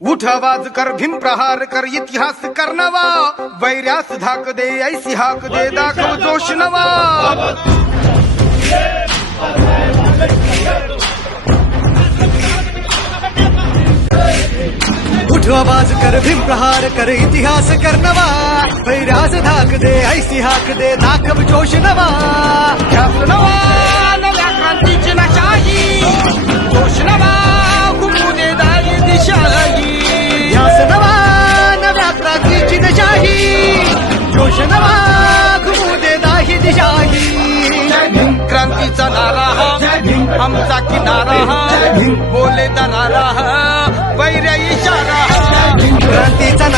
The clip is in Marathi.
उठ आवाज कर भीम प्रहार कर इतिहास कर नवा वैर्यास धाक दे ऐसी हाक दे दाखव जोश नवा उठ आवाज कर भीम प्रहार कर इतिहास कर नवा वैराज धाक दे ऐसी हाक दे दाखव जोश नवा ध्यास नवा नव्या क्रांतीची नशाही जोश नवा घुमू दे दाई दिशाही ध्यास नवा नव्या क्रांतीची दशाही जोश नवा घुमू दे दाही दिशाही जय भीम क्रांतीचा नारा हा आमचा किनारा हा बोले दनारा हा वैर्य इशारा हा क्रांतीचा